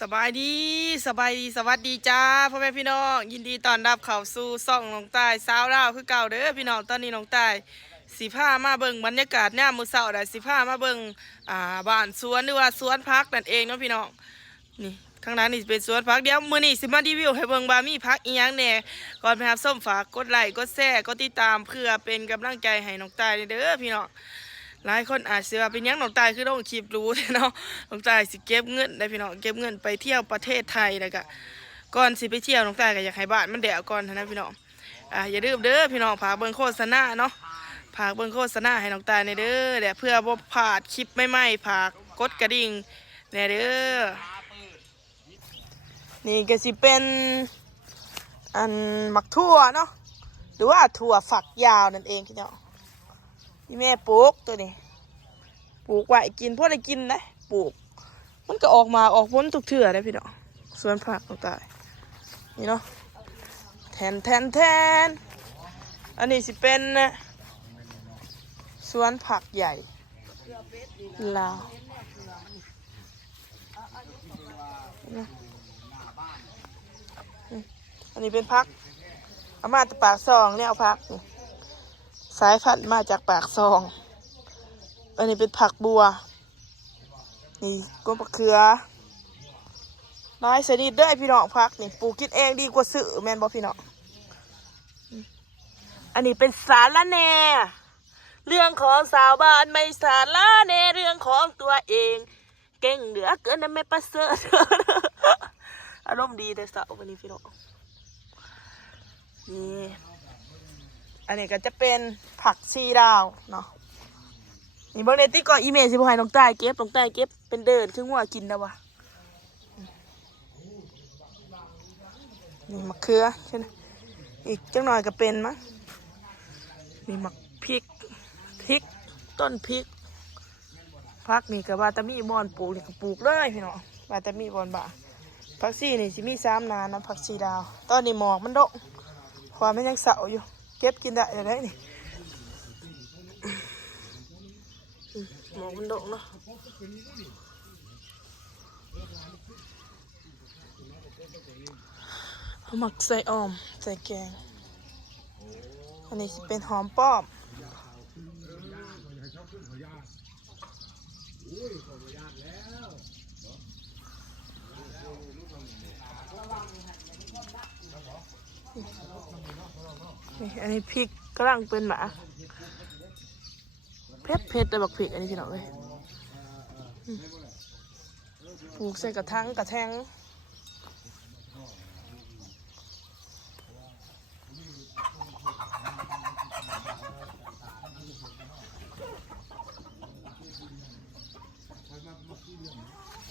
สบายดีสบายดีสวัสดีจ้าพ่อแม่พี่น้องยินดีต้อนรับเข้าสู่ซ่องน้องตายสาวลาวคือเก่าเด้อพี่น้องตอนนี้น้องตายสีผ้ามาเบิ่งบรรยากาศยามมื้อเช้าได้สีผ้ามาเบิ่งบ้านสวนหรือว่าสวนพักนั่นเองเนาะพี่น้องนี่ข้างหน้านี่เป็นสวนพักเดี๋ยวมื้อนี้สิมารีวิวให้เบิ่งว่ามีพักอีหยังแหน่ก่อนไปรับส้มฝากกดไลค์กดแชร์กดติดตามเพื่อเป็นกำลังใจให้น้องตายเด้อพี่น้องหลายคนอาจจะว่าเป็นยังน้องตายคือต้องคลิปรู้เนาะน้องตายสิเก็บเงินได้พี่น้องเก็บเงินไปเที่ยวประเทศไทยแล้วก็ก่อนสิไปเที่ยวน้องตายก็อยากให้บ้านมันแดดก่อนนะพี่น้องอย่าลืมเด้อพี่น้องฝากเบิ่งโฆษณาเนาะฝากเบิ่งโฆษณาให้น้องตายในเด้อเดี๋ยวเพื่อบ่พลาดคลิปใหม่ๆฝากกดกระดิ่งแน่เด้อนี่ก็สิเป็นอันหมักถั่วเนาะหรือว่าถั่วฝักยาวนั่นเองพี่น้องที่แม่ปลูกตัวนี้ปลูกไว้กินพอได้กินนะปลูกมันก็ออกผลทุกเถื่อเลยพี่น้องสวนผักต่างๆนี่เนาะแทนอันนี้สิเป็นสวนผักใหญ่ลาวอันนี้เป็นผักเอามาจากปากซองเนี่ยเอาผักสายพันธุ์มาจากปากซองอันนี้เป็นผักบัวนี่ก้นมะเขือลายชนิดด้วยพี่น้องผักนี่ปลูกกินเองดีกว่าซื้อแม่นบ่พี่น้องอันนี้เป็นสาระแหน่เรื่องของสาวบ้านไม่สาระแหน่เรื่องของตัวเองเก่งเหลือเกินนะไม่ประเสริฐอารมณ์ดีแต่สาววันนี้พี่น้องนี่อันนี้ก็จะเป็นผักชีดาวเนาะนี่เบางเนติก่อนอีเมลสิบหายน้องใต้เก็บเป็นเดินครึ่งหัวกินนะวะนี่มะเขือใช่ไหมอีกจังหน่อยก็เป็นมั้งนี่มะพริกต้นพริกพักนี่กับวาตามีบอนปลูกนี่ก็ปลูกเลยพี่น้องวาตามีบอนบ่าผักชีนี่สิมี3 นานนะผักชีดาวตอนนี้หมอกมันดกความมันยังเสาอยู่เก็บกินได้เลยนี่หมอกมันดกเนาะเอาหมักใส่ออมใส่แกงอันนี้จะเป็นหอมป้อมอันนี้พริกกำลังเป็นหมาเผ็ดแต่บักพริกอันนี้พี่น้องเลยปลูกใส่กระแทง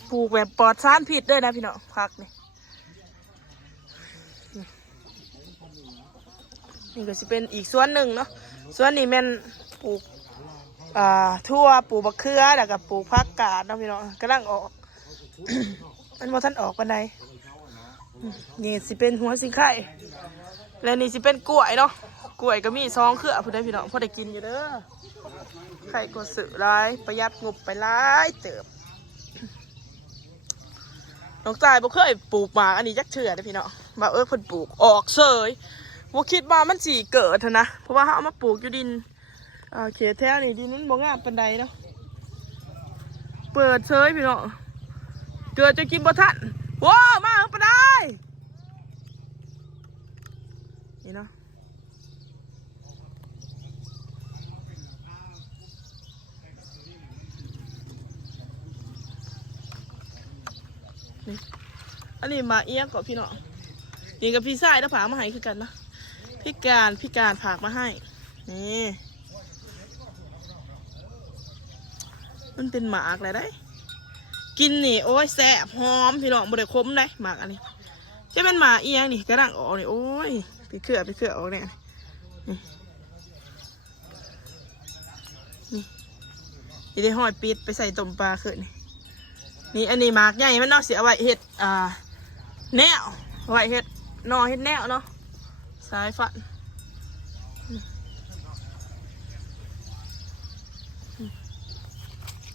ปลูกแบบปลอดสารพิษด้วยนะพี่น้องพักนี่ก็จะเป็นอีกส่วนหนึ่งเนาะส่วนนี้แม่นปลูกทั่วปลูกมะเขือแล้วก็ปลูกผักกาดเนาะพี่น้องกำลังออก มันบ่ทันออกปานใดนี่สิเป็นหัวสิงไข่และนี่สิเป็นกล้วยเนาะกล้วยก็มี2 เครือพอได้พี่น้องพอได้กินอยู่เด้อไข่ก็ซื้อหลายประหยัดงบไปหลายเติบน้องตายบ่เคยปลูกหมากอันนี้จักเทื่อเด้อพี่น้องว่าเพิ่นปลูกออกเสยบ่คิดว่ามันสิเกิดนะเพราะว่าเฮาเอามาปลูกอยู่ดินเขตแถวนี่ดินมันบ่งามปานใดเนาะเปิดเสยพี่น้องเกิดจะกินบ่ทันว้าวมาปานใดนี่เนาะนี่อันนี้มาเอี้ยก่อนพี่น้องนี่กับพี่ชายแล้วผามาให้คือกันนะพี่การผากมาให้นี่มันเป็นหมากอะไรได้กินนี่โอ้ยแซ่บหอมพี่น้องบ่ได้คมได้หมากอันนี้จะเป็นหมาเอี้ยนี่กระด้างออกนี่โอ้ยไปเขื่อออกเนี่ยนี่ได้ห้อยปิดไปใส่ต้มปลาขึ้นนี่อันนี้หมากใหญ่มันเนาะเสียไว้เห็ดแนวไว้เห็ดนอเห็ดแนวเนาะสายฟัน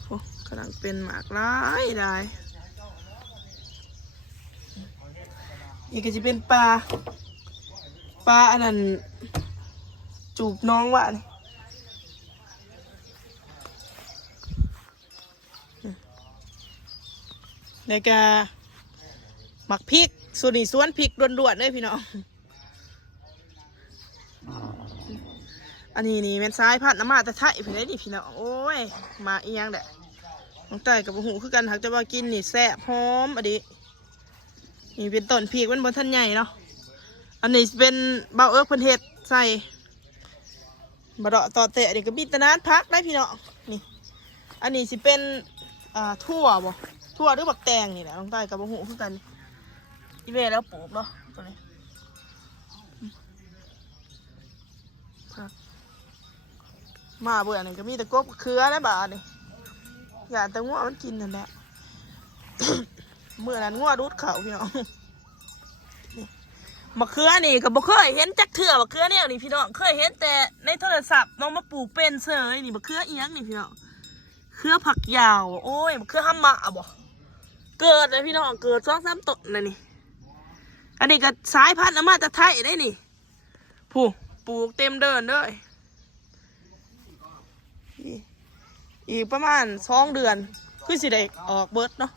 โอ้กำลังเป็นหมากหลาย นี่ก็จะเป็นปลาอันนั้นจูบน้องว่ะนี่แล้วก็หมักพริกส่วนนี้สวนพริกด่วนๆเลยพี่น้องอันนี้นี่เป็นสายพันธุ์น้ำมาแต่ไทยพี่ได้ดิพี่น้องโอ้ยมาเอียงแหละน้องไต่กับหูคือกันหากจะมากินนี่แซ่บหอมอันนี้นี่เป็นต้นพริกมันบนท่านใหญ่เนาะอันนี้เป็นเบาเอิร์กเพิ่นเฮ็ดใส่บะเดาะต่อเตะเดี๋ยวก็มีตะนานพักได้พี่น้องนี่อันนี้สิเป็นถั่วบ่ถั่วหรือบักแตงนี่แหละน้องไต่กับหูคือกันอีเวแล้วปลูกเนาะตัวนี้มาเบื่อนี่ก็มีแต่กบเครือได้บ่านี่อย่าแต่งัวมันกินนั่นแหละ เมื่อนั้นงัวดูดเขาพี่น้องนี่มะเขือนี่ก็บ่เคยเห็นจักเถื่อมะเขือเนี่ยนี่พี่น้องเคยเห็นแต่ในโทรศัพท์น้องมาปลูกเป็นเสยนี่มะเขือเอียงนี่พี่น้องเครือผักยาวโอ้ยมะเขือห้ามะบ่เกิดเลยพี่น้องเกิด2-3ต้นเลยนี่อันนี้ก็สายพันธุ์มาจากไทยได้นี่ผู้ปลูกเต็มเดินเลยอีกประมาณ2 เดือนคือสิได้ออกเบิดเนาะ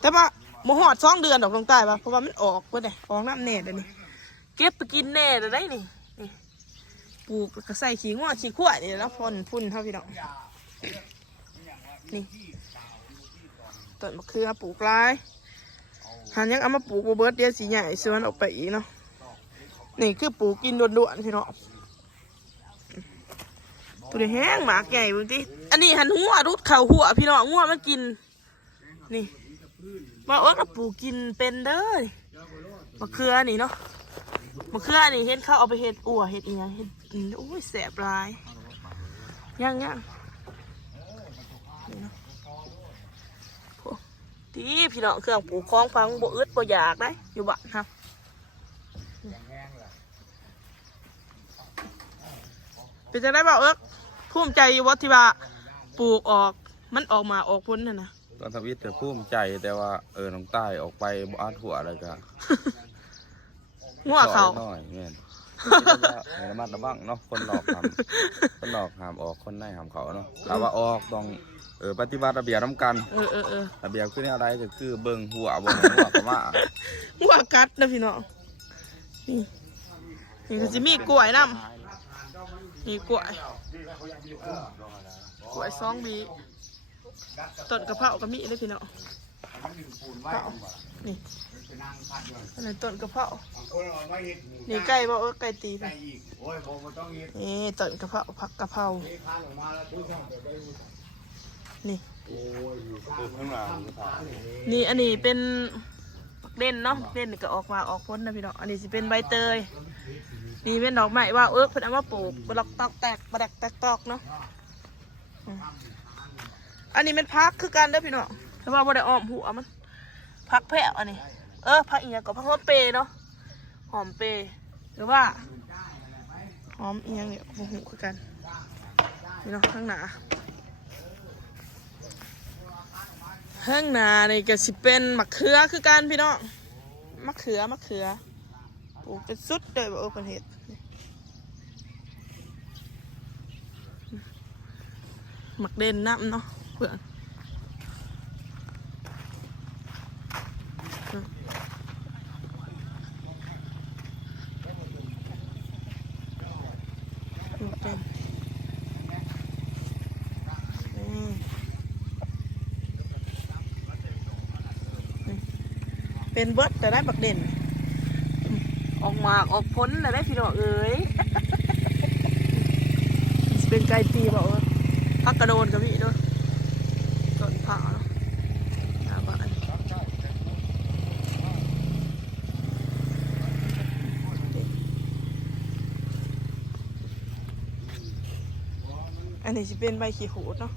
แต่ว่าโมหอด2 เดือนดอกลงใต้ปะเพราะว่ามันออกเบิดเลยออกน้ำเน่เดี๋ยวนี้เก็บไปกินแน่เดี๋ยวได้นี่ปลูกก็ใส่ขี้ง้อขี้ขั้วนี่แล้วพุ่นเท่าพี่น้องนี่ต้นมะเขือปลูกหลายหันยังเอามาปลูกเบิดเดียวสีใหญ่ส่วนออกไปอีกเนาะนี่คือปลูกกินด่วนๆพี่น้องตัวนี้แห้งหมากใหญ่บางทีอันนี้หันหัวรุดเข่าหัวพี่น้องหัวมากินนี่มาว่ากับปลูกกินเป็นเด้อมะเขือนี่เนาะมะเขือนี่เห็นเขาเอาไปเห็ดอั่วเห็ดอีหยังเห็ดกินโอ้ยแสบร้ายย่างที่พี่น้องเครื่องปลูกคล้องฟังบ่อึดบ่อยากได้อยู่บ้านครับเป็นจะได้บ่เอิ๊กภูมิใจวัดที่ว่าปลูกออกมันออกมาออกพ้นน่ะนะตอนทวิตเธอภูมิใจแต่ว่าน้องใต้ออกไปบ่อาถั่วอะไรกันหัวเขาหน่อยแม่นในระมัดระวังเนาะคนหลอกหามออกคนในหามเขาเนาะแต่ว่าออกต้องปฏิบัติระเบียบน้ำกันระเบียบคืออะไรก็คือเบิ่งหัวบนหัวก็ว่าหัวกัดนะพี่น้องนี่ก็จะมีกล้วยน้ำมีกล้วย2 บีต้นกระเพราก็มีเลยพี่น้องนี่อันนี้ต้นกระเพรานี่ไก่บ่ไก่ตีไปนี่ต้นกระเพราผักกระเพรานี่นี่อันนี้เป็นเด่นเนาะเด่นก็ออกมาออกพ้นนะพี่น้องอันนี้สิเป็นใบเตยนี่เป็นดอกไม้ว่าเพิ่นเอามาปลูกบล็อกตอกแตกบดักแตกตอกเนาะอันนี้เป็นพักคือกันเด้อพี่น้องแต่ว่าบ่ได้อ้อมหัวมันพักแพะอันนี้พักอีกอย่างก็พักหอมเปย์เนาะหอมเปย์หรือว่าหอมอีกอย่างเนี่ยหูคือกันพี่น้องข้างหน้านี่ก็สิเป็นมะเขือคือกันพี่น้องมะเขือปลูกเป็นสุดเลยบ่เป็นเห็ดหมักเด่นน้ำเนาะเพื่อนเป็นเบิร์ดแต่ได้บักเด่นออกมาออกพ้นแต่ได้พี่น้องเอ๋ยเป็นไก่ตีบอกว่าพักกระโดนกับพี่ด้วยต้นผ่าเนาะบ้านอันนี้จะเป็นใบขี้หูดเนาะ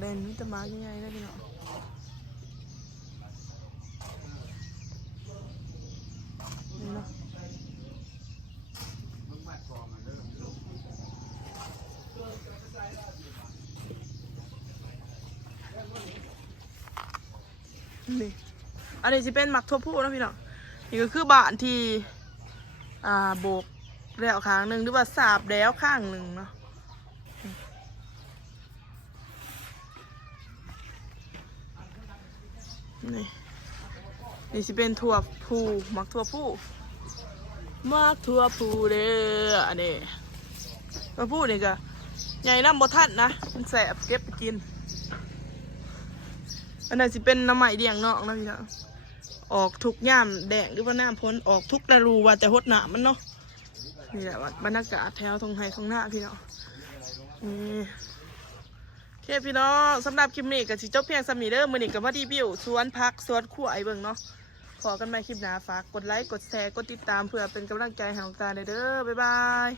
เด่นจะมายังไงได้พี่น้องนี่เนาะ นี่อันนี้จะเป็นหมักทั่วผู้นะพี่น้องนี่ก็คือบ้านที่โบกแล้วข้างหนึ่งหรือว่าสาบแล้วข้างหนึ่งเนาะนี่จะเป็นถั่วผู้หมักถั่วผู้หมักถั่วผู้เด้ออันนี้ถั่วผู้นี่ก็ใหญ่น้ำบ่ทันนะมันแสบเก็บไปกินอันนั้นจะเป็นน้ำใหม่เดียงนอกนะพี่น้องออกทุกย่ามแดงหรือว่าน้ำพ้นออกทุกฤดูว่าแต่หดหนามันเนาะนี่แหละบรรยากาศแถวทงไฮทงหน้าพี่น้องนี่โอเคพี่น้องสำหรับคลิปนี้กับสิจบเพียงสมีเด้อมือนี้กับพอดีบิวสวนพักสวนขั่วไอเบิ่งเนาะขอกันใหม่คลิปหน้าฝากกดไลค์กดแชร์กดติดตามเพื่อเป็นกำลังใจให้น้องตาเด้อบ๊ายบาย